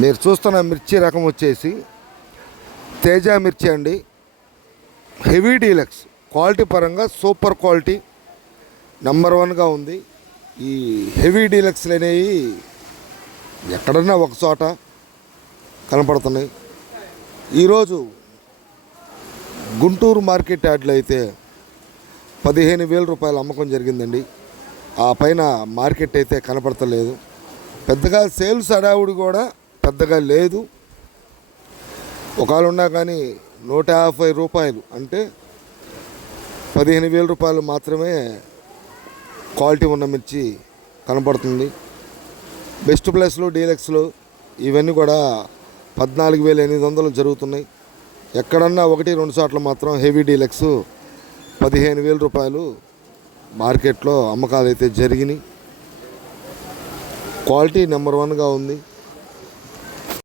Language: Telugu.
మీరు చూస్తున్న మిర్చి రకం వచ్చేసి తేజ మిర్చి అండి. హెవీ డీలక్స్ క్వాలిటీ పరంగా సూపర్ క్వాలిటీ నెంబర్ వన్గా ఉంది. ఈ హెవీ డీలక్స్లు అనేవి ఎక్కడన్నా ఒక చోట కనపడుతున్నాయి. ఈరోజు గుంటూరు మార్కెట్ యార్డ్లో అయితే పదిహేను వేల రూపాయలు అమ్మకం జరిగిందండి. ఆ పైన మార్కెట్ అయితే కనపడతలేదు. పెద్దగా సేల్స్ అడావుడి కూడా పెద్దగా లేదు. ఒకవేళ ఉన్నా కానీ నూట యాభై రూపాయలు అంటే పదిహేను వేల రూపాయలు మాత్రమే క్వాలిటీ ఉన్న మిర్చి కనపడుతుంది బెస్ట్ ప్లేస్లు డీలక్స్లు ఇవన్నీ కూడా పద్నాలుగు వేల ఎనిమిది వందలు జరుగుతున్నాయి. ఎక్కడన్నా ఒకటి రెండు చోట్ల మాత్రం హెవీ డీలక్స్ పదిహేను వేల రూపాయలు మార్కెట్లో అమ్మకాలు అయితే జరిగినాయి. క్వాలిటీ నెంబర్ వన్గా ఉంది.